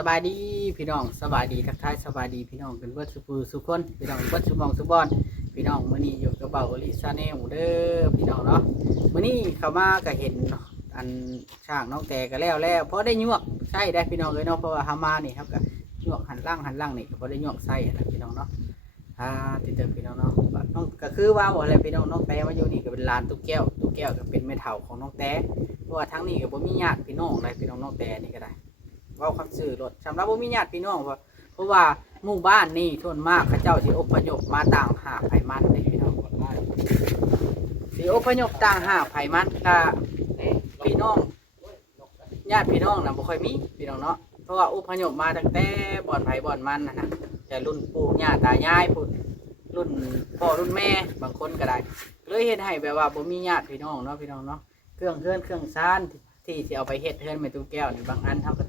สบายดีพี่น้องสบายดีทักทายสบายดีพี่น้องเป็นเบิดสุคนพี่น้องเบิดสุมองสุบอนพี่น้องมื้อนี้อยู่กับเบาอลิซาแนลเด้อพี่น้องเนาะมื้อนี้เข้ามาก็เห็นอันช่างน้องแต่ก็แล้วเพราะได้ยวกใช่ได้พี่น้องเลยเนาะเพราะว่าเฮามานี่ครับก็ยวกหันล่างนี่ก็บ่ได้ยวกใส่นะพี่น้องเนาะติดเติมพี่น้องเนาะน้องก็คือว่าบ่อะไรพี่น้องน้องแต่มาอยู่นี่ก็เป็นลานตุ๊กแก้วก็เป็นแม่เฒ่าของน้องแต่เพราะว่าทั้งนี้ก็บ่มีญาติพี่น้องเลยพี่น้องน้องแต่นี่ก็ได้ว่าความสื่อรถสำหรับว่ามีญาติพี่น้องเพราะว่าหมู่บ้านนี่ส่วนมากเขาเจ้าสิอพยพมาต่างหากไผมันนี่พี่น้องสิอพยพต่างหากไผมันก็พี่น้องญาติพี่น้องน่ะบ่ค่อยมีพี่น้องเนาะเพราะว่าอพยพมาตั้งแต่บ่อนไผบ่อนมันนะแต่รุ่นปู่ย่าตายายพุ่นรุ่นพ่อรุ่นแม่บางคนก็ได้เลยเฮ็ดให้แบบว่าบ่มีญาติพี่น้องเนาะพี่น้องเนาะเครื่องซ่านที่สิเอาไปเฮ็ดเฮือนแม่ตู้แก้วนี่บางอันเฮาก็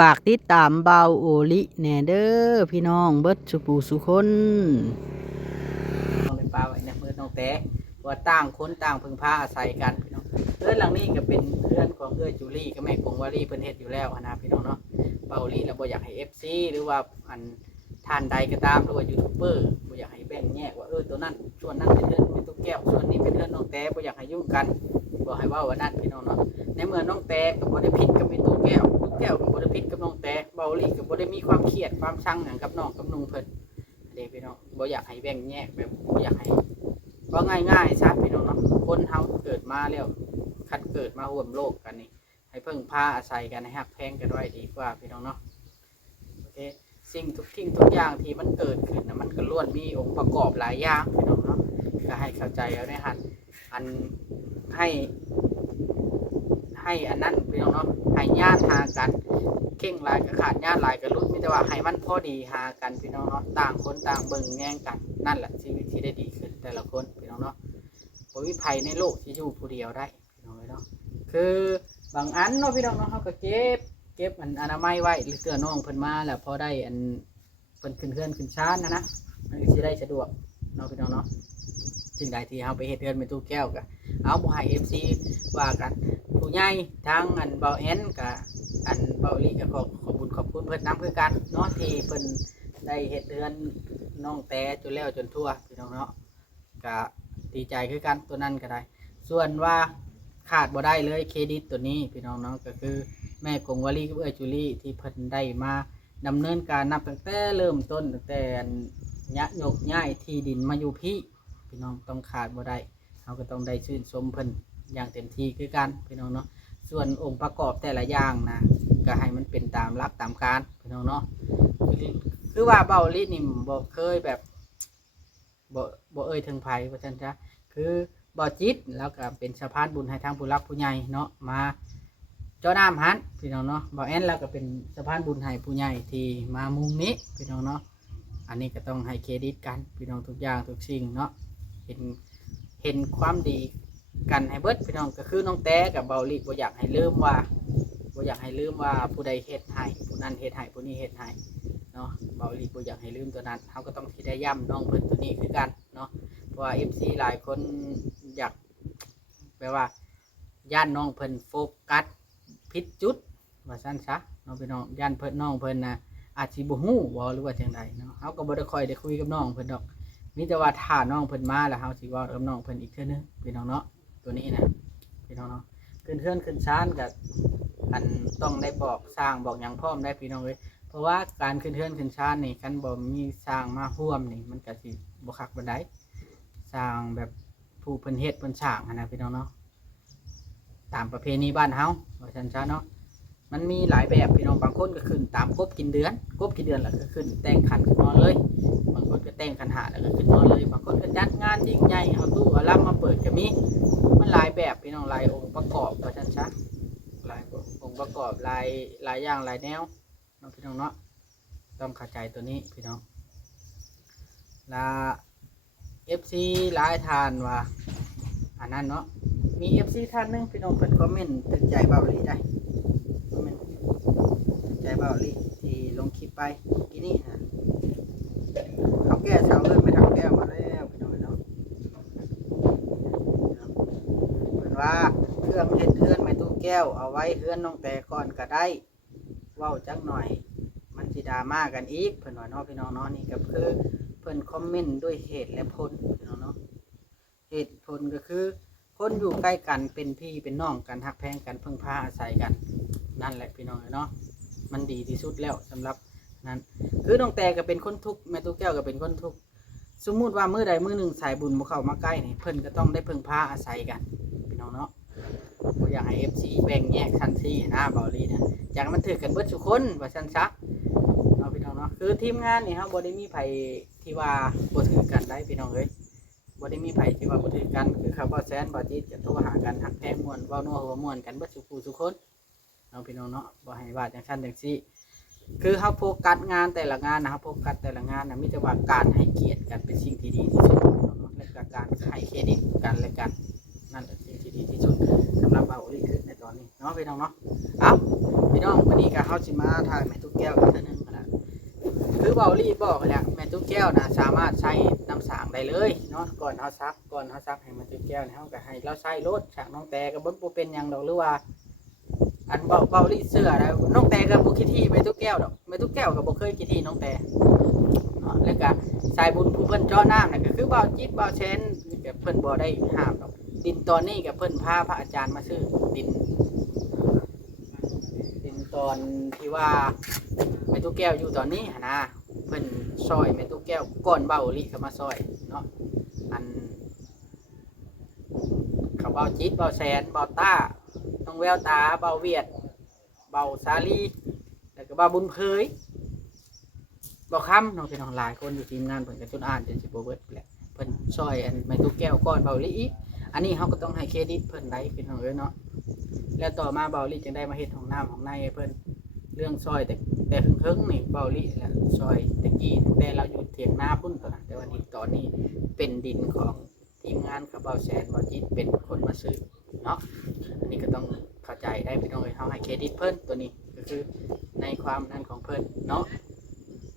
ฝากติดตามเบาโอลิแหน่เด้อพี่น้องเบิดสุปูสุคนต้องเป็นปลาไว้ในมือน้องแต่ว่าต่างคนต่างพึ่งพาอาศัยกันพี่น้องเรือนหลังนี้ก็เป็นเรือนของจูลี่ก็แม่กงวารีเพิ่นเฮ็ดอยู่แล้วนะพี่น้องเนาะเบาโอลิเราบ่อยากให้ FC หรือว่าอันท่านใดก็ตามหรือว่ายูทูบเบอร์บ่อยากให้แบ่งแยกว่าตัวนั้นส่วนนั้นเป็นเรือนเป็นตุ๊กแก้วส่วนนี้เป็นเรือนน้องแต่บ่อยากให้ยุ่งกันบ่ให้ว่าว่านั่นพี่น้องเนาะในเมื่อน้องแต่ก็บ่ได้ผิดกับเป็นตุ๊กแก้วกับบริพิษกับน้องแต่เบาลี่กับบริมีความเครียดความชังอย่างกับน้องกับนุ่งเพิ่นเด็กพี่น้องบ่อยากให้แบ่งแยกแบบบ่อยากให้ว่าง่ายๆชัดพี่น้องเนาะคนเฮาเกิดมาแล้วคัดเกิดมาร่วมโลกกันนี่ให้เพิ่งพาอาศัยกันให้ฮักแพงกันไว้ดีกว่าพี่น้องเนาะโอเคสิ่งทุกอย่างที่มันเกิดขึ้นนะมันก็ล้วนมีองค์ประกอบหลายอย่างพี่น้องเนาะก็ให้เข้าใจเอาได้หันอันให้อันนั้นพี่น้องเนาะให้ญาติหากันเข่งลายกับขาดญาติลายกับรุ่นมิแต่ว่าให้มันพอดีหากันพี่น้องเนาะต่างคนต่างเบิ่งแง่งกันนั่นแหละชีวิตที่ได้ดีขึ้นแต่ละคนพี่น้องเนาะบ่มีภัยในโลกที่อยู่ผู้เดียวได้พี่น้องเนาะคือบางอันเนาะพี่น้องเนาะเขาก็เก็บอันอนามัยไว้หรือเตือนน้องเพิ่นมาแล้วพอได้อันเพิ่นขึ้นเฮือนขึ้นชานนะมันก็สิได้สะดวกเนาะพี่น้องเนาะสิ่งใดที่เฮาไปเฮ็ดเฮือนเป็นตู้แก้วก็เอาบ่ให้ FC ว่ากันผู้ใหญ่ทางอันเบาแอนกับอันเบาลีก็ขอบคุณเพิ่นนำคือกันเนาะที่เพิ่นได้เฮ็ดเฮือนน้องแต่จนแล้วจนทั่วพี่น้องเนาะก็ดีใจคือกันตัวนั้นก็ได้ส่วนว่าขาดบ่ได้เลยเครดิตตัวนี้พี่น้องเนาะก็คือแม่กงวลีกับจูลี่ที่เพิ่นได้มาดำเนินการนับตั้งแต่เริ่มต้นตั้งแต่ยกย้ายที่ดินมาอยู่พี่น้องต้องขาดบ่ได้เราก็ต้องได้ชื่นชมเพิ่นอย่างเต็มที่คือกันพี่น้องเนาะส่วนองค์ประกอบแต่ละอย่างนะก็ให้มันเป็นตามหลักตามการพี่น้องเนาะคือว่าเบาลินี่บ่เคยแบบบ่เอ่ยถึงไผว่าซั่นจ้ะคือบ่จิตแล้วก็เป็นสะพานบุญให้ทางผู้รักผู้ใหญ่เนาะมาเจ้าน้ำหันพี่น้องเนาะบ่แอนแล้วก็เป็นสะพานบุญให้ผู้ใหญ่ที่มามุงนี้พี่น้องเนาะอันนี้ก็ต้องให้เครดิตกันพี่น้องทุกอย่างทุกสิ่งเนาะเห็นความดีกันให้เบิดพี่น้องก็คือน้องแต่กับเบาลิบ่อยากให้ลืมว่าผู้ใดเฮ็ดให้ผู้นั้นเฮ็ดให้ผู้นี้เฮ็ดให้เนาะเบาลิบ่อยากให้ลืมตัวนั้นเขาก็ต้องที่ได้ย้ำน้องเพิ่นตัวนี้คือกันเนาะเพราะว่า FC หลายคนอยากแปลว่าย่านน้องเพิ่นโฟกัสผิดจุดว่าซั่นซะเนาะพี่น้องย่านเพิ่นน้องเพิ่นนะอาจสิบ่ฮู้บ่หรือว่าจังไดเนาะเฮาก็บ่ได้ค่อยได้คุยกับน้องเพิ่นดอกมีแต่ว่าถ้าน้องเพิ่นมาแล้วเฮาสิเว้ากับน้องเพิ่นอีกเทื่อนึงพี่น้องเนาะตัวนี้นะพี่น้องเนาะขึ้นเฮือนขึ้นศาลกับอันต้องได้บอกสร้างบอกอย่างพร้อมได้พี่น้องเลยเพราะว่าการขึ้นเฮือนขึ้นศาลนี่คันบ่มีสร้างมาร่วมนี่มันก็สิบ่คักบ่ได้สร้างแบบผู้เพิ่นเฮ็ดเพิ่นสร้างนะพี่น้องเนาะตามประเพณีบ้านเฮาว่าซั่นซะเนาะมันมีหลายแบบพี่น้องบางคนก็ขึ้นตามกบกินเดือนแล้วก็ขึ้นแต่งขันขึ้นนอนเลยบางคนก็แต่งขันหาแล้วก็ขึ้นนอนเลยบางคนก็จัดงานยิ่งใหญ่เอาตู้เอาล่ำมาเปิดก็มีมันหลายแบบพี่น้องหลายองค์ประกอบว่าซั่นซะหลายองค์ประกอบหลายอย่างหลายแนวเนาะพี่น้องเนาะต้องเข้าใจตัวนี้พี่น้องและ FC หลายทานว่าอันนั้นเนาะมี FC ท่านนึงพี่น้องเพิ่นคอมเมนต์ถึงใจเบาลีได้คอมเมนต์ถึงใจเบาลีที่ลงคลิปไปกี่นี้นะเขาแก้เสาเลยไม่ทำแก้วมาแล้วพี่น้องเนาะเพิ่นว่าเครื่องเฮ็ดเทือนไม่ตู้ แก้วเอาไว้เฮือนน้องแต่ก่อนก็ได้เว้าจักหน่อยมันสิดราม่ากันอีกเพิ่นว่าเนาะพี่น้องเนาะนี่ก็คือเพิ่นคอมเมนต์ด้วยเหตุและผลพี่น้องเนาะเหตุผลก็คือคนอยู่ใกล้กันเป็นพี่เป็นน้องกันฮักแพงกันพึ่งพาอาศัยกันนั่นแหละพี่น้องเนาะมันดีที่สุดแล้วสำหรับนั้นคือน้องแต่ก็เป็นคนทุกข์แม่ตุ๊กแก้วก็เป็นคนทุกข์สมมุติว่ามื้อใดมื้อหนึ่งสายบุญบ่เข้ามาใกล้นี่เพิ่นก็ต้องได้พึ่งพาอาศัยกันพี่น้องเนาะบ่อยากให้ FC แบ่งแยกชั้นที่นะเบาลีนะอยากให้มันถือกันเบิดทุกคนว่าซั่นซะเนาะพี่น้องเนาะคือทีมงานนี่เฮาบ่ได้มีไผที่ว่าบ่ถือกันได้พี่น้องเอ้ยบ่ได้มีไผที่ว่าบ่ถือกันคือเขาบ่แซนบ่จิตจะโทรหากันฮักแท้ม่วนเว้านัวหัวม่วนกันเบิดทุกผู้ทุกคนเนาะพี่น้องเนาะบ่ให้ว่าจังซั่นจังซี่คือเฮาโฟกัสงานแต่ละงานนะครับโฟกัสแต่ละงานน่ะมีแต่ว่าการให้เกียรติกันเป็นสิ่งที่ดีที่สุดเนาะและก็การให้เครดิตกันและกันนั่นแหละสิ่งที่ดีที่สุดสำหรับเบาลีคือในตอนนี้เนาะพี่น้องเนาะเอ้าพี่น้องวันนี้ก็เฮาสิมาถ่ายแม่ตุ๊กแก้วอีกเทื่อนึงแล้วคือเบาลีบอกแล้วแม่ตุ๊กแก้วน่ะสามารถใช้น้ำสางได้เลยเนาะก่อนเฮาซักให้แม่ตุ๊กแก้วนี่เฮาก็ให้เราใช้รถฉากน้องแต่ก็บ่เป็นหยังดอกหรือว่าอันเบาลีเสื้อแล้วน้องแต่ก็บ่คิดที่แม่ตุ๊กแก้วดอกแม่ตุ๊กแก้วก็บ่เคยคิดที่น้องแต่เนาะแล้วก็สายบุญผู้เพิ่นเจาะน้ำน่ะก็คือเบาจิตเบาแชนก็เพิ่นบ่ได้ห้ามดอกดินตอนนี้กับเพิ่นพาพระอาจารย์มาซื้อดินตอนที่ว่าแม่ตุ๊กแก้วอยู่ตอนนี้นะเพิ่นซอยแม่ตุ๊กแก้วก่อนเบาลีก็มาซอยเนาะอันเขาเบาจิตเบาแสนเบาต้าน้องแววตาเบาเวียดเบาสาลีแล้วก็เบาบุญเผยเบาค่ำน้องพี่น้องหลายคนอยู่ทีมงานเพิ่นก็จนอ่านจนสิบ่เบิดแหละเพิ่นซอยอันแม่ตุ๊กแก้วก่อนเบาลีอีกอันนี้เขาก็ต้องให้เครดิตเพิ่นได้พี่น้องเอ้ยเนาะแล้วต่อมาเบาลีจึงได้มาเฮ็ดห้องน้ำของในให้เพิ่นเรื่องซอยแต่เพิ่งนี่เบาลีแหละซอยตะกี้แต่เราอยู่เถียงนาพุ่นตอนนั้นแต่ว่าดินตอนนี้เป็นดินของทีมงานกับเบาแสนเบาจิตเป็นคนมาซื้อเนาะอันนี้ก็ต้องเข้าใจได้พี่น้องเอ้ยเฮาให้เครดิตเพิ่นตัวนี้ก็คือในความนั้นของเพิ่นเนาะ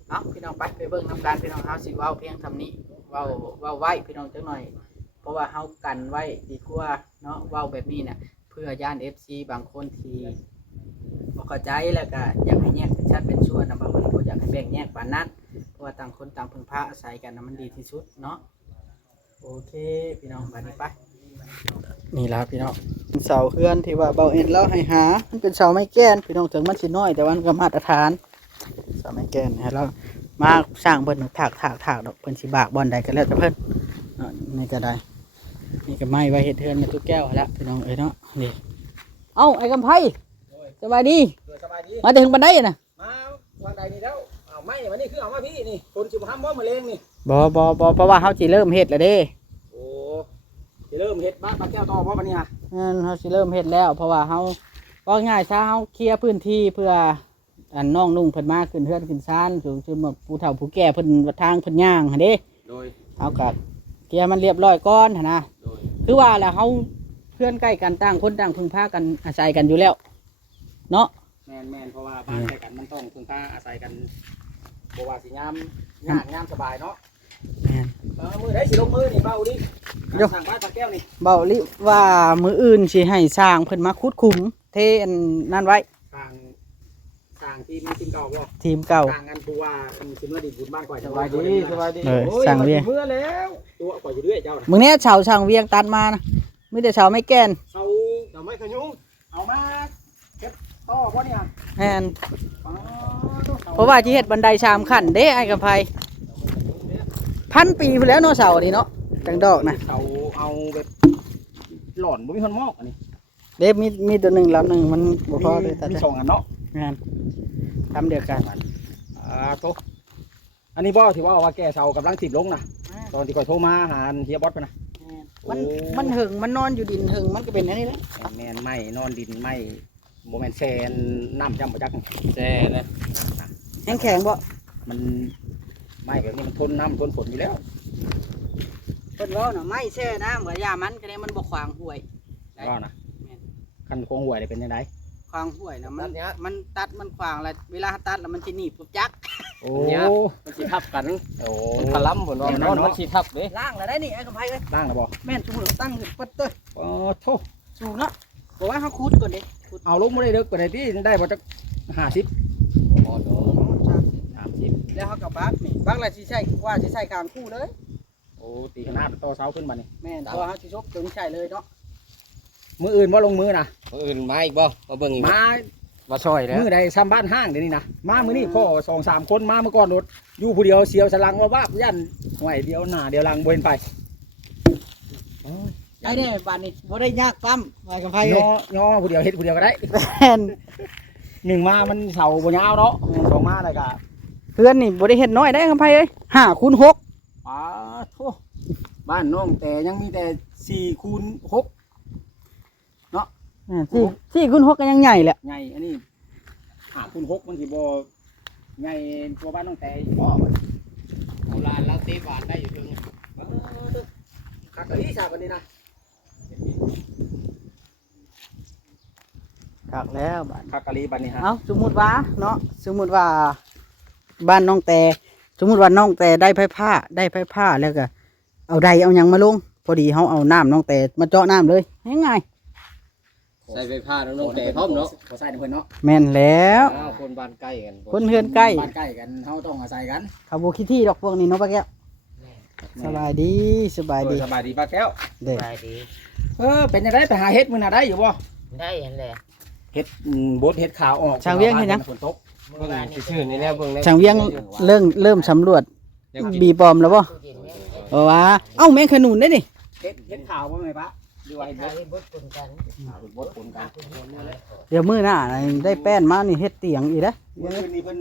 เอาพี่น้องไปเบิ่งนำการพี่น้องเฮาสิเว้าเพียงทำนี้เว้าไว้พี่น้องจังหน่อยเพราะว่าเฮากันไว้ดีกว่าเนาะเว้าแบบนี้เนี่ยเพื่อย่าน FC บางคนที่บ่เข้าใจแล้วก็อยากให้แยกเป็นชัดเป็นส่วนนะบางคนบ่อยากให้แบ่งแยกปานนั้นเพราะว่าต่างคนต่างพึ่งพาอาศัยกันนะมันดีที่สุดเนาะโอเคพี่น้องบัดนี้ไปนี่ล่ะพี่น้องเสาเฮือนที่ว่าเบาเอ็นแล้วให้หามันเป็นเสาไม้แก้นพี่น้องถึงมันสิน้อยแต่ว่ามันก็มาตรฐานเสาไม้แก้นให้เรามาสร้างเพิ่นถากดอกเพิ่นสิบากบ่อนใดก็แล้วแต่เพิ่นเนาะนี่ก็ได้นี่ก็ไม้ไว้เฮ็ดเฮือนแม่ตุ๊กแก้วแล้วพี่น้องเอ้ยเนาะนี่เอ้าไอ้กำไผสบายดีมาถึงบันไดน่ะมาวันใดนี่แล้วเอาไม่วันนี้คือเอามาพี่นี่คนสิบห้ามบ่มาเลงนี่บ่เพราะว่าเฮาสิเริ่มเฮ็ดแล้วเด้โอ้สิเริ่มเฮ็ดบ้านปลาแก้วต่อบ่บัดนี้ฮะเฮาสิเริ่มเฮ็ดแล้วเพราะว่าเฮาว่าง่ายซะเฮาเคลียร์พื้นที่เพื่ออันน้องนุ่งเพิ่นมาขึ้นเฮือนขึ้นศาลสู่ชื่อผู้เฒ่าผู้แก่เพิ่นทางเพิ่นย่างหั่นเด้โดยเฮาก็เคลียร์มันเรียบร้อยก่อนหั่นนะคือว่าแล้วเฮาเพื่อนใกล้กันต่างคนต่างพึ่งพากันอาศัยกันอยู่แล้วเนาะแม่นเพราะว่าบ้านใกล้กันมันต้องพึ่งพาอาศัยกันบ่ว่าสิยามยามสบายเนาะแม่นมื้อใดสิลงมือนี่เบาดิสั่งบ้านปลาแก้วนี่เบาลิว่ามื้ออื่นสิให้สร้างเพิ่นมาขุดขุมเทอันนั่นไว้สั่งทีมเก่าบ่ทีมเก่าสั่งกันผู้ว่าสิมาดิบุญบ้านก่อยสบายดีสั่งเวียงเมื่อแล้วตัวก่อยอยู่ด้วยเจ้าน่ะมื้อนี้เสาสั่งเวียงตัดมานะมีแต่เสาไม้แก่นเสาไม้ขยุงเอามาเก็บต่อบ่เนี่ยแม่นเพราะว่าสิเฮ็ดบันได3ขั้นเด้ไอ้กับไผ1,000 ปีพุ่นแล้วเนาะเสานี่เนาะจังดอกนะเสาเอาแบบหลอนบ่มีคนมอกอันนี้เด้มีตัวหนึ่งลำหนึ่งมันบ่พอเลยมี2อันเนาะแม่นทำเดียวกันโตอันนี้บ่ที่ว่าแกเสากำลังถีบลงนะตอนที่ก่อยโทรมาหาเฮียบอสไปนะมันหึงมันนอนอยู่ดินหึงมันก็เป็นอันนี้แหละแม่นไม้นอนดินไม้โมเมนต์แซนน้ำจำบ่จักแซนเลยแข็งบ่มันไม้แบบนี้มันทนน้ำทนฝนอยู่แล้วเพิ่นว่าน่ะไม้แช่น้ำเหมือนยามันก็ได้มันบ่ขวางห้วยว่านะคันโค้งห้วยได้เป็นยังไงขวางห้วยนะมันตัดมันขวางแล้วเวลาตัดแล้วมันสิหนีบปุ๊บจักโอ้มันสิทับกันโอ้มันถล่ำผลว่านอนมันสิทับเด้ล่างแล้วได้นี่ไอ้กำไพเอ้ยล่างแล้วบ่แม่นสมมุติตั้งปัดเต้ยโอ้โธ่สูงเนาะบอกว่าเฮาขุดก่อนเด้ เอาลงบ่ได้เด้อก็ได้ที่ได้บ่จัก50 บ่ดอก 30 แล้วเขากับบักนี่บักแล้วสิใช้ว่าสิใช้กลางคู่เลย โอ้ตีขนาดต่อเสาขึ้นบัดนี้ แม่นตัวเขาสิชกถึงใช้เลยเนาะ มื้ออื่นบ่ลงมือนะ มื้ออื่นมาอีกบ่มาเบิ่งอีกบ่ มา มาซอยแล้ว มื้อใดซ้ำบ้านห้างเดี๋ยวนี้นะมามื้อนี้พ่อ2-3 คนมาเมื่อก่อนรถอยู่ผู้เดียวเสียวสลังว่ายันห่วยเดียวหน้าเดียวหลังบ่เห็นไป ไอ้นี่บ้านนี้บ่ได้ยากปั๊มไว้กับไผ ย่อผู้เดียวเฮ็ดผู้เดียวก็ได้ แม่น หนึ่งมามันเสาบ่ยาวเนาะสองมาได้ก็ เพื่อนนี่บ่ได้เฮ็ดน้อยได้กับไผเอ้ย5 คูณ 6 ป้าโธ่บ้านน้องแต่ยังมีแต่4 คูณ 6 4คูณ6ก็ยังใหญ่แหละ ใหญ่อันนี้5 คูณ 6มันสิบ่ใหญ่กว่าบ้านน้องแต่บ่ โบราณแล้ว10 บาทได้อยู่ถึง คักกะลีซาบัดนี้นะ คักแล้วบ้าน คักกะลีบัดนี้ฮะ เอาสมมุติว่าเนาะสมมุติว่าบ้านน้องแต่สมมุติว่าน้องแต่ได้ไผผ้าแล้วก็เอาใดเอาหยังมาลงพอดีเฮาเอาน้ำน้องแต่มาเจาะน้ำเลยง่าย ใส่ไฟผ้าน้องแต่พร้อมเนาะ ขอใส่เพิ่นเนาะ ๆแม่นแล้ว คนบ้านใกล้กัน คนเฮือนใกล้ บ้านใกล้กันเฮาต้องอาศัยกัน เขาบ่คิดที่ดอกพวกนี้เนาะป้าแก้วสบายดีสบายดี สบายดีป้าแก้ว เด้อ ไปดี เป็นจังได๋ไปหาเฮ็ดมื้อน่ะได้อยู่บ่ ได้เห็นเลย เฮ็ดบดเฮ็ดขาวออก ช่างเวียงเฮ็ดหยัง ฝนตก เมื่ เบิ่ อง วานนี้ ชื่อนี่แน่เบิ่งแน่ ช่างเวียงเริ่มสำรวจ ยังกิน บีปลอมแล้วบ่ ตู้เย็นเนี่ย เพราะว่าเอ้าแมงขนุนได้นี่ เฮ็ดขาวบ่แม่ปะหรือว่าเฮ็ด ขายบดปุ่นกัน บดปนกัน เดี๋ยวมื้อหน้าได้แป้นมานี่เฮ็ดเตียงอีกเด้อ เมื่อคืนนี้เพิ่น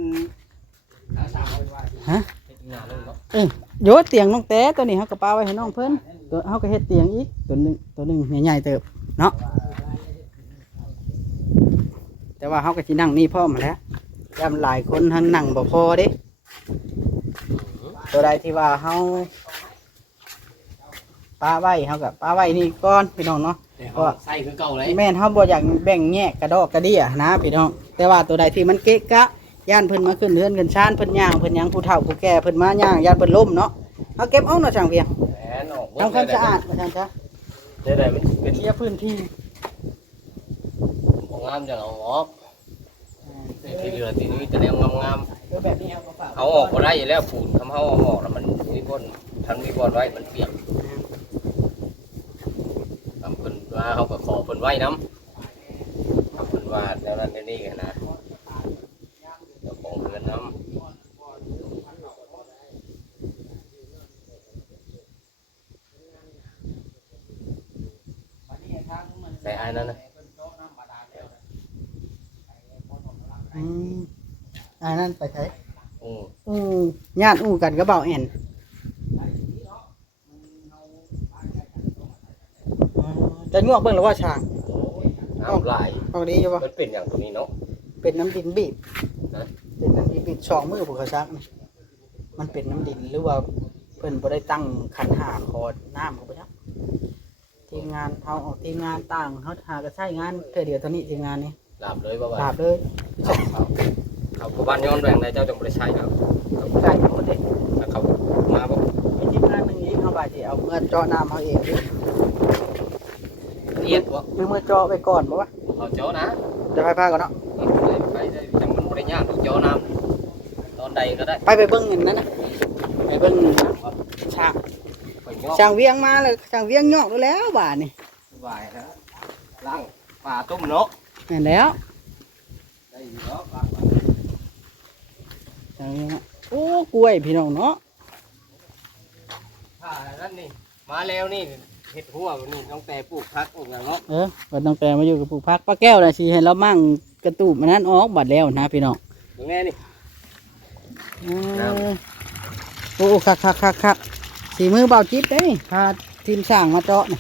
อาสาเอาไว้ว่า ฮะ หน้าลงเนาะ โยนเตียงน้องแต่ตัวนี้เฮาก็ปาไว้ให้น้องเพิ่นตัวเฮาก็เฮ็ดเตียงอีกตัวหนึงใหญ่ๆเติบเนาะแต่ว่าเฮาก็สินั่งนี่พร้อมหั้นแหล้วยามหลายคนทั้งนั่งบ่พอเด้ตัวใดที่ว่าเฮาปาไว้เฮาก็ปาไว้นี่ก่อนพี่น้องเนาะ ใส่คือเก่าเลย แม่นเฮาบ่อยากแบ่งแยกกระดอกกระเดี่ยนะพี่น้องแต่ว่าตัวใดที่มันเกะกะย่านเพิ่นมาขึ้นเรือนกันชานเพิ่นย่างเพิ่นหยังผู้เฒ่าผู้แก่เพิ่นมาย่างย่านเพิ่นล้มเนาะเฮาเก็บเอาเนาะช่างเพียง แหมออก ทำความสะอาดว่าซั่นจ้ะ ได้มันเป็น เคลียร์พื้นที่ ของงามจังเอาออกที่เหลือที่นี่จะแนวงาม แบบนี้เฮาก็ฝาก ๆเอาออกบ่ได้อยู่แล้วปูนทำเฮาเอาออกแล้วมันมีบนทันมีบนไว้มันเปียกทำเพิ่นว่าเฮาก็ขอเพิ่นไว้นำเพิ่นว่าแนวนั้นแนวนี้กันนะเจ้าของเรือนนำ ใส่อันนั้นนะ อืมอันนั้นไปไส อืม ญาติอู้กันก็เบาแอนจะงวกเบิ่งแล้วว่าช่าง น้ำลาย เอาดีอยู่บ่ มันเป็นอย่างตัวนี้เนาะ เป็นน้ำดินบีบ ฮะ เป็นน้ำดินบีบ2มื้อผู้เขาซักนี่มันเป็นน้ำดินหรือว่าเพิ่นบ่ได้ตั้งขันหาคอน้ำเขาบ่จักทีมงานเฮาออกทีมงานต่างเฮาหาก็ใช้งานเทื่อเดียวเท่านี้ทีมงานนี้ หลับเลยบ่าว ลาบเลย เขาบ้านย้อนแหวงในเจ้าจงบริชัยครับ ใช่หมดเลย ถ้าเขามาบอก มีทีมงานหนึงอีกเฮาบาดสิเอาเมื่อเจาะน้ำเฮาเองดิ เอียดวะ หรือเมื่อเจาะไปก่อนบ่วะ เขาเจ้านะ จะไปพาก่อนเนาะ ไปได้จังมันบริญญาถูกเจ้าน้ำตอนใดก็ได้ ไปเบิ่งอันนั้นนะไปเบิ่งฉาก ไปยอก ช่างเวียงมาเลยช่างเวียงยอกดูแล้วบาดนี่ สบายครับล้างป่าต้มเนาะ แม่นแล้ว ได้อยู่เนาะ ช่างเวียงอะโอ้กล้วยพี่น้องเนาะ ถ้านั่นนี่มาแล้วนี่เห็ดหัวนี่น้องแต่ปลูกพักออกอย่างเนาะ วันตั้งแต่มาอยู่กับปลูกพักป้าแก้วน่ะสิให้เรามั่งกระตูบมันนั้นออกบัดแล้วนะพี่น้อง ตรงนี้นี่ เออโอ้คักสีมือเบาจิตเด้นี่พาทีมสร้างมาเจาะนี่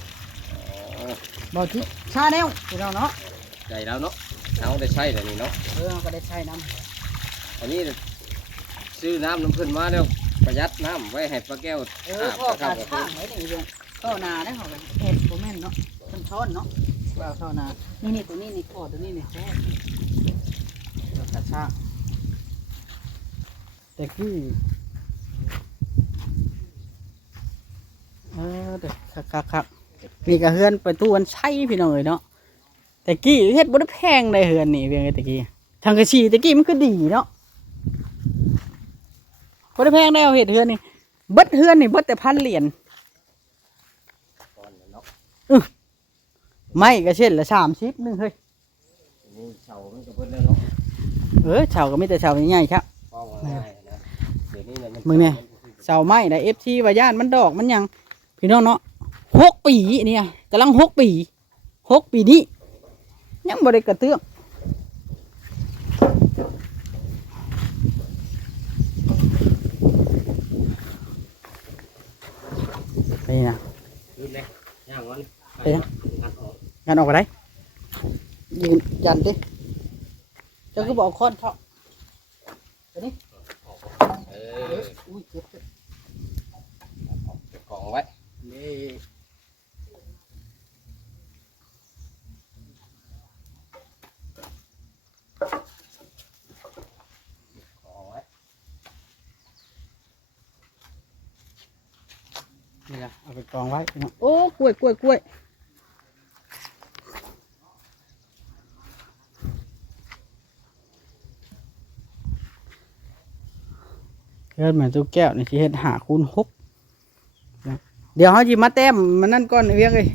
เบาจิตชาแนวพี่น้องเนาะ ใจแล้วเนาะเอาได้ใช่แล้วนี่เนาะ เราก็ได้ใช้น้ อันนี้ซื้อน้ำน้ำเพิ่นมาแล้วประหยัดน้ำไว้ให้ปลาแก้ว ำพ่อการสร้างไว้นี่เรื่องท่อนาได้เขากันเอ็ดโบแม่นเนาะเป็นท่อนเนาะว่าท่อนานี่ตัวนี้นี่ท่อตัวนี้นี่แท้เรากระชากแต่คือเด็กคักนี่ก็เฮือนไปตู้อันใช่พี่น้องเลยเนาะ แต่กี้เฮ็ดบ่ได้แพงได้เฮือนนี่เพียงแต่กี้ทางกระชีแต่กี้มันก็ดีเนาะบ่ได้แพงได้เอาเฮ็ดเฮือนนี่เบิดเฮือนนี่เบิดแต่1,000 เหรียญ ก่อนเนาะ ไม่ก็เช่นละ30นึงเฮ้ย นี่เสามันก็เพิ่นแล้วเนาะ เสาก็มีแต่เสาใหญ่ๆครับ ป้องง่ายๆนะเดี๋ยวนี้เนี่ยมัน มึงเนี่ย เสาไม้ได้ FC ว่าย่านมันดอกมันหยังพี่น้องเนาะ6 ปีเนี่ยกำลัง6 ปี6 ปีนี้ยังบ่ได้กระเตื้องนี่นะ ยืนเลยย่างมัน ไปนะ งัดออก งานออกไปได้ยืนยันดิเจ้าก็บอกค้อนเถาะตัวนี้ เอ อุ้ยเจ็บ เก็บกล่องไว้ นี่ กล่องไว้ นี่ละเอาไปกองไว้โอ้กล้วยกล้วยกล้วยเฮ็ดเหมือนตู้แก้วนี่สิเฮ็ด5 x 6นะเดี๋ยวเฮาสิมาแต้มมันนั่นก่อนไอ้เวียงเอ้ย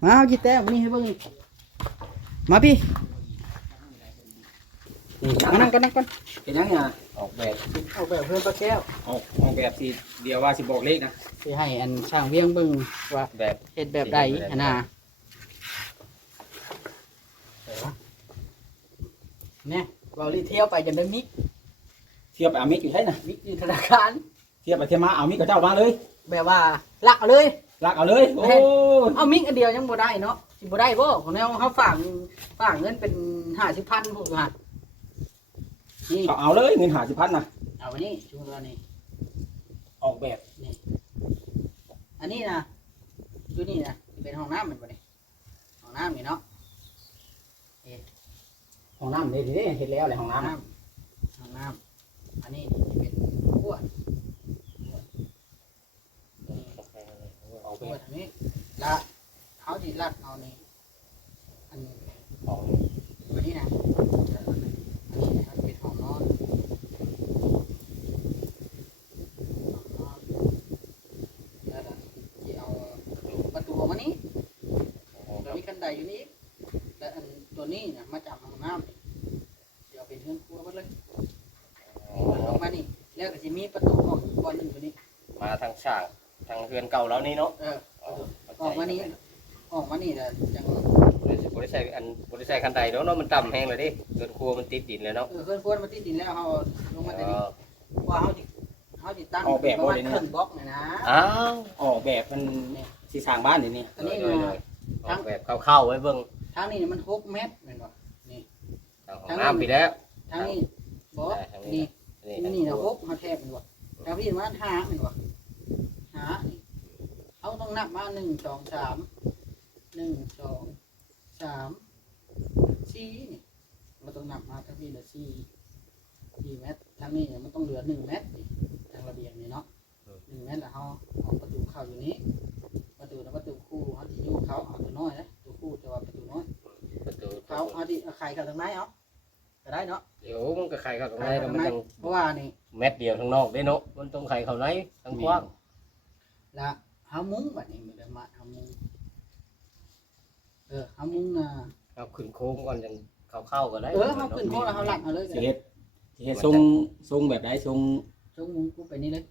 มาเฮาสิแต้มนี่ให้เบิ่งมาพี่ นี่ มานั่งก่อนนั่งก่อน เป็นยังไง ออกแบบ เอาแบบเพื่อนปลาแก้ว ออกแบบสิเดียวว่าสิบอกเลขนะ สิให้อันช่างเวียงเบิ่งว่า แบบ เฮ็ดแบบใดหั่นน่ะเนี่ยเว้าลิเที่ยวไปจนได้มิก เทียบไปเอามิกอยู่ใช่น่ะ มิกอยู่ธนาคาร เทียบไปเทียบมาเอามิกกับเจ้ามาเลย แบบว่าลักเอาเลย ลากเอาเลยโอ้ เอามิกอันเดียวยังบ่ได้เนาะสิบ่ได้บ่ของแนวเฮาฝากเงินเป็น50,000พุ่นว่านี่ เอาเลยเงิน50,000น่ะ เอาไว้นี่ชูตัวนี้ ออกแบบ อันนี้นะอยู่นี่นะสิเป็นห้องน้ำมันบ่นี่ห้องน้ำนี่เนาะ ห้องน้ำนี่ดิเห็นแล้วแหละห้องน้ำ ห้องน้ำอันนี้สิเป็นขวด ออก ข แบ ว บ ดอันนี้ละเขาสิรัดเอานี่อัน ออก อันนี้นะอันนี้นะครับเป็นห้องนอนห้องนอนแล้วก็สิเอาประตูออกมานี้แล้วมีกันไดอยู่นี่และอันตัวนี้เนี่ยมาจากห้องน้ำเดี๋ยวเป็นเรือนครัวหมดเลยออกมานี่แล้วก็จะมีประตูออกก่อนหนึ่งตัวนี้ มาทางช่างทางเรือนเก่าแล้วนี่เนาะ ออกมานี่ออกมานี่นะจัง บริษัทอันบริษัทคันใดเนาะมันต่ำแห้งเลยดิเรือนครัวมันติดดินเลยเนาะ เพื่อนควรมาติดดินแล้วเขาลงมาแต่นี่ว่าเขาจิตั้งประมาณครึ่งบล็อกเนี่ยนะ อ้าว ออกแบบมันสิสร้างบ้านนี่นี่ อันนี้ เลย นะ ออกแบบเข้าๆไว้เบิ่ง ทางนี้มัน6 เมตรเห็นป่ะนี่ ทางห้องน้ำไปแล้ว ทางนี้บล็อกนี่นี่นะ6เขาแทบเห็นป่ะทางพี่มา5เห็นป่ะ5นี่เขาต้องนับมา1 2 3 1 2 3 4นี่มันต้องนับมาทางพี่ละ4 เมตรทางนี้เนี่ยมันต้องเหลือ1 เมตรนี่ทางระเบียงนี่เนาะ1 เมตรแล้วเขาเอาประตูเข้าอยู่นี้ประตูคู่เขาที่อยู่เขาเอาตัวน้อยนะตัวคู่จะว่าประตูน้อย ประตู เขาเอาที่ไข่เข้าทางไหนเอาก็ได้เนาะ เดี๋ยวมันก็ไข่เข้าตรงไหน ไข่ แล้ เข้าว ทาง มัน ไหน ต้อง เพราะว่านี่ เม็ดเดียวทางนอกได้เนาะมันต้องไข่เข้าไหนทางกว้าง ละเฮามุ้งแบบนี้มันจะมาเฮามุ้งเฮามุ้งนะ เอาขึ้นโค้งก่อนยังเข้าก็ได้ เฮาขึ้นโค้งแล้วเฮาหลังเอาเลย สิเฮ็ดทรงแบบใดทรง จงมุ้งกูไปนี่เลย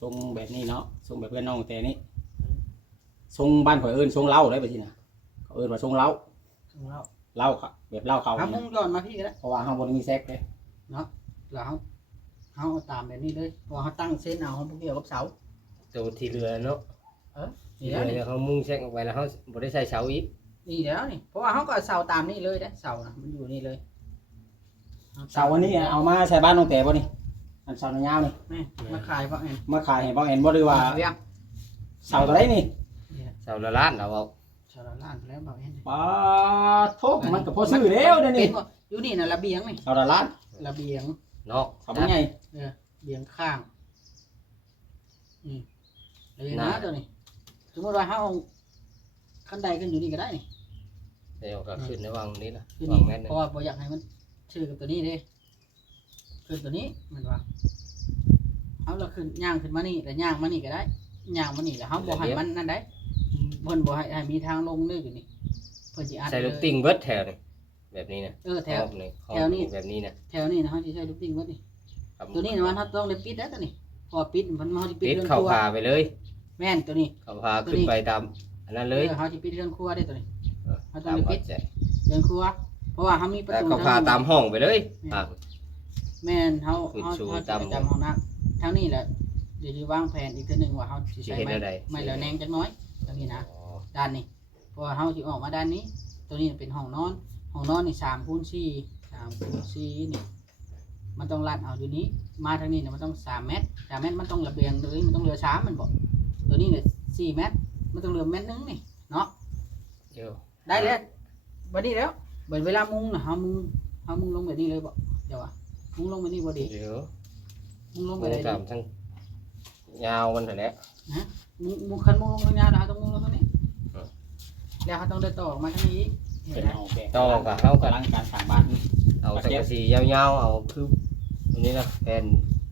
ทรงแบบนี้เนาะทรงแบบเพื่อนน้องแต่นี่ทรงบ้านข่อยเอิ้นทรงเล้าได้ไปสินะเขาเอิ้นว่าทรงเล้า จงเรา เล้าครับแบบเล้าเขา เฮามุ้งย้อนมาพี่ก็ได้ เพราะว่าข้างบนมีแซกเลย แล้วเฮาเอาตามแบบนี้เลยพอเฮาตั้งเส้นเอาเฮาบ่เกี่ยวกับเสา ตัวที่เรือเนาะ นี่ ที่ แล้ เรือ วนี่ เนี่ยเขามุ่งแซงออกไปแล้วเขาบ่ได้ใส่เสาอีก นี่แล้วนี่เพราะว่าเฮาก็เอาเสาตามนี่เลยนะเสานะมันอยู่นี่เลย เสาอันนี้เอามาใช้บ้านน้องแต่บ่นี่อันเสาหนายาวนี่ นี่มาขายเพราะไง มาขายให้บ่เห็นบ่หรือว่า เรียง เสาตัวไหนนี่ เสาละล้านเราเอา ชาวล้านแล้วเบาเห็น ป้าโทษมันก็พอซื้อแล้วเดี๋ยว เป็ นี้ นบ่อยู่นี่น่ะระเบียงนี่ เสาละล้าน ระเบียง เนาะ เสาเป็นไง เบียงข้างนี่เลยนะตัวนี้สมมติว่าเขาเอาขั้นใดขึ้นอยู่นี่ก็ได้นี่ เดี๋ยวก็ขึ้นในวังนี้นะ คือ วั นี่ งแม่น เพราะว่าบ่อยากให้มันชื่อกับตัวนี้เด้คือตัวนี้มันว่าเอาเราขึ้นย่างขึ้นมานี่แต่ย่างมานี่ก็ได้ย่างมานี่แล้วเฮาบ่ให้มันนั่นได้เพิ่นบ่ให้มีทางลงเลยอยู่นี่เพิ่นสิอัด ใส่ เล ลู ย กติ้งเบิดแถวนี่แบบนี้นะ แถว นี่ แถวนี้ แบบนี้นะ แถวนี้นะเฮาสิใช้ลูกติ้งเบิดนี่ ครับ ตัวนี้นะมันเฮาต้องได้ปิดแล้วตัวนี้พอปิดมันเฮาสิปิด ปิด เรื่อง เข้า ครัว พาไปเลย แม่นตัวนี้ เข้าพาขึ้นไปตามอันนั้นเลย เฮาสิปิดเรื่องครัวได้ตัวนี้ เขาต้อง ตาม ไปปิ วั ด ดใจ เรื่องครัวเพราะว่าเฮามีประ แต่ ตู เข้าพาตามห้องไปเลยพา แม่นเฮา ขึ้น เฮา สู่ เฮา ตาม จะจำห้องน้ำทางนี้แหละเดี๋ยวสิวางแผนอีกเทื่อนึงว่าเฮาสิใช้ สิเฮ็ด ไม้ แนวใด ไม้แล้วแนงจักหน้อยตรงนี้นะ ด้านนี้เพราะว่าเฮาสิออกมาด้านนี้ ตัวนี้เป็นห้องนอนนี่3คูณ4 3คูณ4นี่มันต้องลัดเอาอยู่นี้มาทางนี้เนี่ยมันต้อง3เมตร3เมตรมันต้องระเบียงเลยมันต้องเหลือ3มันบ่ตัวนี้เนี่ย4เมตรมันต้องเหลือเมตรนึงนี่เนาะ เดี๋ยว ได้แล้วบัดนี้แล้วบัดเวลามุงน่ะเฮามุงลงแบบนี้เลยบ่เดี๋ยวว่ามุงลงแบบนี้บ่ดี เดี๋ยว มุงลงไป มัน ได้ ตามทั้งยาวมันเท่านี้ มุงคันมุงลงทางยาวนะเฮาต้องมุงลงทางนี้ เออ แล้วเฮาต้องได้ต่อออกมาทางนี้อีกเห็ เป็น น ไหม เอาแก ต่อกับเฮากับ กำลังการสร้างบ้าน เอาสังกะสียาวๆเอาคืออันนี้นะแผ่น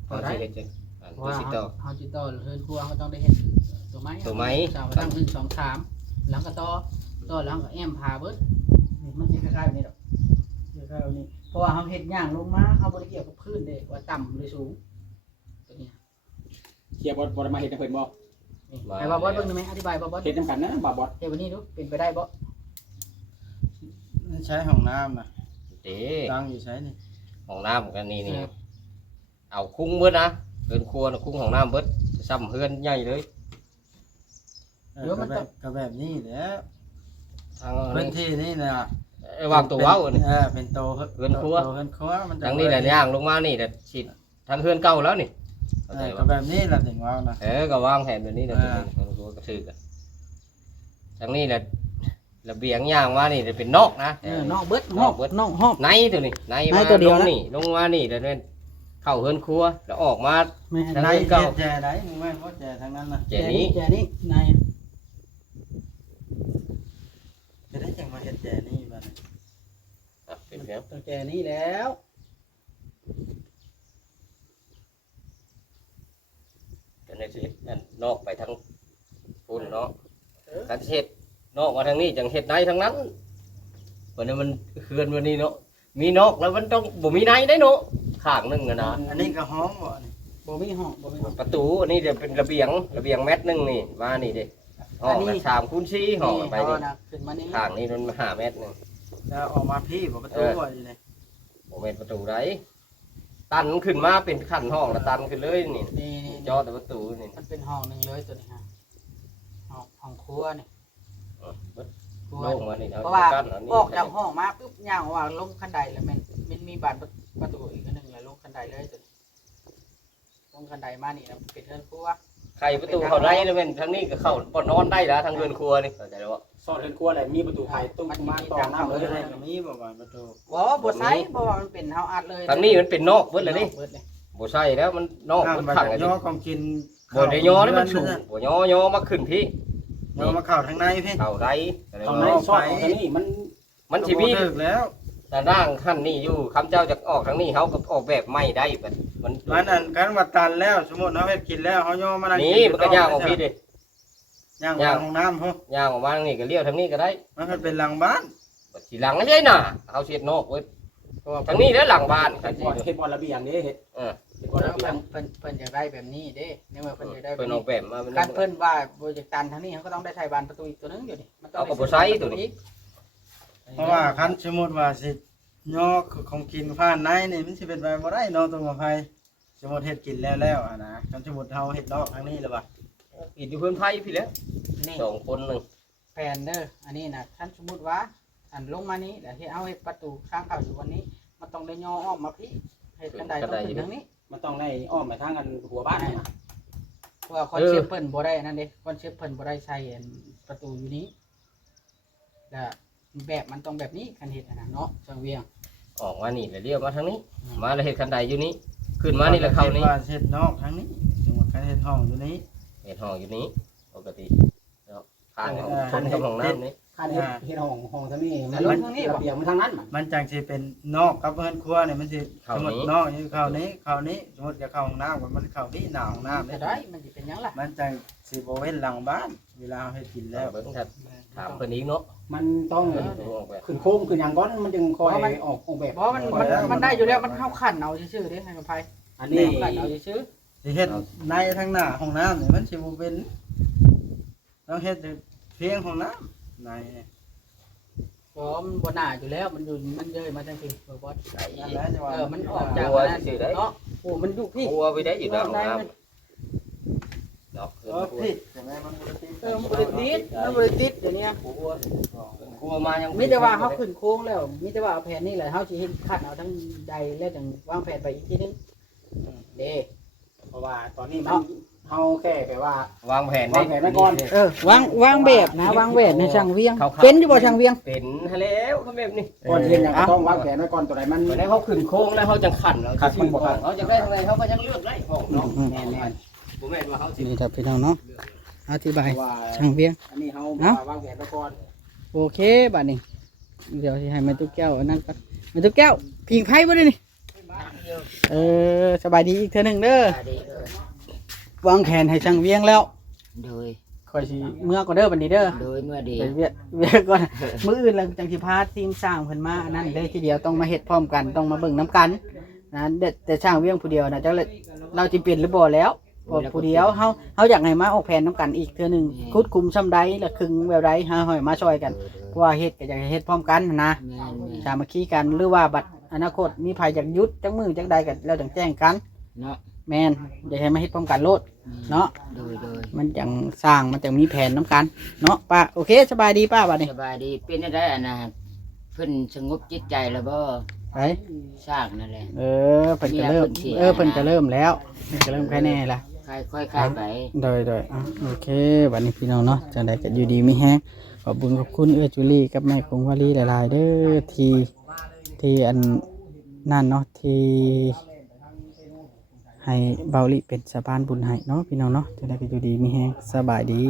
เอาสิเฮ็ดจังอัน เพราะ ตัว ว่า สิต่อ เฮาสิต่อเฮือนครัวเฮาต้องได้เห็นตัวไม้ ตัวไม้ สามตั้ง1 2 3หลังก็ต่อหลังก็แอมพาเบิดนี่มันสิคล้ายๆแบบนี้ดอกคล้ายๆแบบนี้เพราะว่าเฮาเฮ็ดย่างลงมาเฮาบ่ได้เกี่ยวกับพื้นเด้ว่าต่ำหรือสูงตัวนี้ เกียร์บอลมาเห็ดให้เพิ่นบ่ นี่ให้บ่บอสเบิ่งได้ไหมอธิบายบ่บอส เห็ดน้ำกันนะบ่บอส เฮ็ดวันนี้ดูเป็นไปได้บ่ ใช้ห้องน้ำนะ เด้ ตั้งอยู่ใช้นี่ ห้องน้ำกันนี่เอาคุ้งเบิดนะเฮือนครัวน่ะคุ้งห้องน้ำเบิดซ้ำเฮือนใหญ่เลย ก็แบบนี้แหล้ว ทาง พื้นที่นี่นะ วางตัวเว้าอันนี้ เป็นโต เฮือนครัว โตเฮือนครัวมันจะ ทางนี้แหละย่างลงมานี่แต่ฉีดทางเฮือนเก่าแล้วนี่เข้าใจ ก็ บ่ แบบนี้แหละถึงเว้านะ ก็วางแผนแบบนี้แหละเฮือนครัวก็ถือกันทางนี้แหละระเบียงย่างมานี่จะเป็นนอกนะ นอกเบิดนอกห้อง ในตัวนี้ใน ใน มา ตัวเดี ล ยว ง นะ นี่ลงมานี่เดี๋ยวนี้เข้าเฮือนครัวแล้วออกมา แม่ ทาง ใน เฮือนเก่า แจได้มึงแม่นบ่แจทางนั้นนะ แกนี้ แจนี่ใน จะได้จังมาเฮ็ดแจนี่บัดนี้ เป็นเพียง ตัวแจนี่แล้ว กันในชีวิตนั่นนอกไปทางพุ่นเนาะการเฮ็ดนอกมาทางนี้จังเฮ็ดในทางนั้นวันนี้มันเฮือนวันนี้เนาะมีนอกแล้วมันต้องบ่มีในได้เนาะข้างหนึงอะนะ อันนี้ก็ห้องบ่นี่ บ่มีห้องบ่มีห้อง ประตูอันนี้จะเป็นระเบียงเม็ดหนึงนี่มานี่ดิห้องละ3คูณ4ห้องไปนี่ นะขึ้นมานี่ ข้างนี้มัน5เมตรหนึง แล้วออกมาพี่บ่ประตูบ่อยู่นี่ บ่แม่นประตูใดตันขึ้นมาเป็นขั้นห้องละตันขึ้นเลยนี่ นี่ จอแต่ประตูนี่ มันเป็นห้องนึงเลยตัวนี้ฮะห้องครัวนี่ครัว โล่งมานี่ เพราะว่า กั้นอันนี้ ออกจากห้องมาปุ๊บย่างว่าลงคันไดแล้วมันมีบานประตูอีกอันนึงแล้วลงคันไดเลยตัวนี้ลงคันไดมานี่แล้วเป็นเรือนครัว ใครประตูเข้าได้แล้วแม่นทางนี้ก็เข้าบ่นอนได้แล้วทางเรือนครัวนี่เข้าใจบ่ ซอดเห็ดครัวอะไรมีประตูไทยตู้มาต่อน้ำ เอ เล อย ได้ก็มีบ่ว่าประตู บ่ใส่เพราะว่ามันเป็นเฮาอัดเลย ทางนี้มันเป็นนอกเบิดเลยนี่ เบิดเลย บ่ใช่แล้วมันนอกมัน บัด ขังอัน ย่ นี้ อของกิน บ่ได้ย่อนี่มันสูงบ่ย่อมาขึ้นพี่ ย่อมาเข้าทางในพี่ เข้าได้ ทางในซอดของนี่มัน มันสิมี ก็บ่ถึกแล้ว แต่ร่างขั้นนี้อยู่คำเจ้าจะออกทางนี้เฮาก็ออกแบบไม่ได้บัดมัน มันอันกันว่าตันแล้วสมมุติเฮาเฮ็ดกินแล้วเฮาย่อมานั่ง นี่มันก็ย่างออกพี่ดิ ย่างมาห้องน้ำเฮา ย่างออกมาทางนี้ก็เลี้ยวทางนี้ก็ได้ มันก็เป็นหลังบ้าน บัดสิหลังไม่ใช่น่ะเฮาเฮ็ดนอกเว้ยทางนี้แล้วหลังบ้าน เห็ดบอลเห็ดบอลระเบียงนี่เห็ด เออ เห็ดบอล แล้ ระ ว เบียง เพิ่นอยากได้แบบนี้เด้เนี่ยว่าเพิ่นอยากได้แบ เพิ่ บ นอ นี้ อกแบบมามัน การเพิ่นว่าโปรเจกต์ตันทางนี้เขาก็ต้องได้ใช้บานประตูอีกตัวนึงอยู่นี่มันต้อง เอากับบ่ใช้ตัวนี้ เพราะว่าคันสมมุติว่าสิย่อของกินผ่านในนี่มันสิเป็นไปบ่ได้เนาะตรงกับไผสมมุติเฮ็ดกินแล้วอ่ะนะคันสมมุติเฮาเฮ็ดนอกทางนี้แล้วว่า ปิดอยู่เพิ่นไผพี่แล้ว นี่ สองคนหนึง แผนเด้ออันนี้นะท่านสมมุติว่าอันลงมานี้แล้วที่เอาให้ประตูข้างเข้าอยู่วันนี้มันต้องได้ย่ออ้อมมาพี่ให้กันไดต้องถึงทางนี้ มันต้องในอ้อมไปทางกันหัวบ้านนี่นะ เพราะว่าคอนเซปต์เพิ่นบ่ได้นั่นเด้คอนเซปต์เพิ่นบ่ได้ใช้อันประตูอยู่นี้แล้วแบบมันต้องแบบนี้คันเฮ็ดอันนั้นเนาะจังเวียง ออกมานี่แล้วเลี้ยวมาทางนี้ มาแล้วเฮ็ดคันใดอยู่นี้ขึ้นมานี่แล้วเข้านี่ ว่าเฮ็ดนอกทางนี้สมมุติคันเฮ็ดห้องอยู่นี้ เฮ็ดห้องอยู่นี้ปกติแล้วข้างของชนกับห้องน้ำนี่ ข คันเฮ็ดห้องทางนี้ แต่ มัน ลงทางนี้บ่ ระเบียงมันทางนั้น มันจังสิเป็นนอกกับเฮือนครัวเนี่ยมันสิสมมุตินอกนี่เข้านี้สมมุติจะเข้าห้องน้ำมันเข้าที่หน้าห้องน้ำ แต่ ได้ ได้มันสิเป็นหยังล่ะ มันจังสิบ่เว้นหลังบ้านเวลาเฮ็ดกิน แล้ แล้ว ว เบิ่งถ้าถามเพิ่นอีกเนาะ มันต้อง ออกแบบ ขึ้นโค้งขึ้นหยังก่อนมันจึงคอยออกแบบ เพราะมันได้อยู่แล้วมันเข้าขันเอาซื่อๆเด้ให้กับไผ อัน นี่ นี้ ขันเอาซื่อ สิเฮ็ดในทางหน้าห้องน้ำนี่มันสิบ่เป็นต้องเฮ็ดเพียงห้องน้ำใน เพราะมันบ่น่าอยู่แล้วมันอยู่มันเย้ยมาจังซี่บ่บ่ นั่นแหละจะว่า มันออกจากนั้นเนาะโอ้มันอยู่พี่ กลัวไปได้อยู่แล้วน้ำดอกเพิ่นกลัว ผิดใช่ไหมมันบ่ได้ผิด มันบ่ได้ติดเดี๋ยวนี้ กลัวมายัง มีแต่ว่าเฮาขึ้นโค้งแล้วมีแต่ว่าเอาแผนนี่แหละเฮาสิเฮ็ดขันเอาทั้งใดแล้วจังวางแผนไปอีกทีนึงเด้ เพราะว่าตอนนี้มันเฮาแค่แบบว่าว างแผน วางแผนไว้ก่อน วางแบบนะวางแบบในช่างเวียงเป็นอยู่บ่ช่างเวียง เป็นแล้วเขาแบบนี้ ก่อนเรียนอย่างก็ต้องวางแผนไว้ก่อนตัวไหนมัน ตอนนี้เขาขึ้นโค้งแล้วเขาจังขันแล้ว ขัดมันบ่ขัด เขาจะได้ทางไหนเขาก็ยังเลือกได้ของเนาะ แน่น ผมแม่นว่าเขาสิ นี่ครับพี่น้องเนาะอธิบาย ๆว่า ช่างเวียง อันนี้เฮา เอ้า วางแผนไว้ก่อน โอเคบัดนี้เดี๋ยวสิให้แม่ตุ๊กแก้วอันนั้นก่อนแม่ตุ๊กแก้วพิงไพ่บ่ได้นี่สบายดีอีกเทื่อหนึงเด้อวางแผนให้ช่างเวียงแล้ว โดย ค่อยสิเมื่อก่อนเด้อบัดนี้เด้อ โดยเมื่อดี ไปเวียก่อน มื้ออื่นแล้วจังสิพาทีมสร้างเพิ่นมาอันนั้นเลยทีเดียวต้องมาเฮ็ดพร้อมกันต้องมาเบิ่งนํกันนะแต่ช่างเวียงผู้เดียวนะจังเลยเราสิเป็นหรือบ่แล้วเพราะผู้เดียวเฮาอยากให้มาออกแผนนํกันอีกเทื่อหนึงคุดคุมซำใดแล้วครึ่งแบบใดหาห้อยมาช่วยกันเพราะว่าเฮ็ดก็อยากให้เฮ็ดพร้อมกันนะ แม่นแม่น สามัคคีกันหรือว่าบัดอนาคตมีภัยจากยุทธจักมือจักใดกันแล้วจังแจ้งกัน เนาะ แมนอย่าให้มาเฮ็ดพร้อมกันโลดเนาะ โดยโดย มันจังสร้างมันจังมีแผนน้กันเนาะป้าโอเคสบายดีป้าบัดนี้ สบายดีเป็นได้อันน่ะเพิ่นสงบจิตใจแล้วบ่ ไป สร้างนั่นแหละ เพิ่นจะเริ่มเพิ่นจะเริ่มแล้วเพิ่นจะเริ่มใครแน่ละ ค่อยๆไป โดยโอเคบัดนี้พี่น้องเนาะจังไดก็อยู่ดีมีแฮงขอบคุญขอบคุณเอื้อจุลีกับแม่คงวาลีหลายๆเด้อที่อันนั่นเนาะที่ให้เบาลิเป็นสะพานบุญให้เนาะพี่น้องเนาะจังไดก็อยู่ดีมีแฮงสบายดี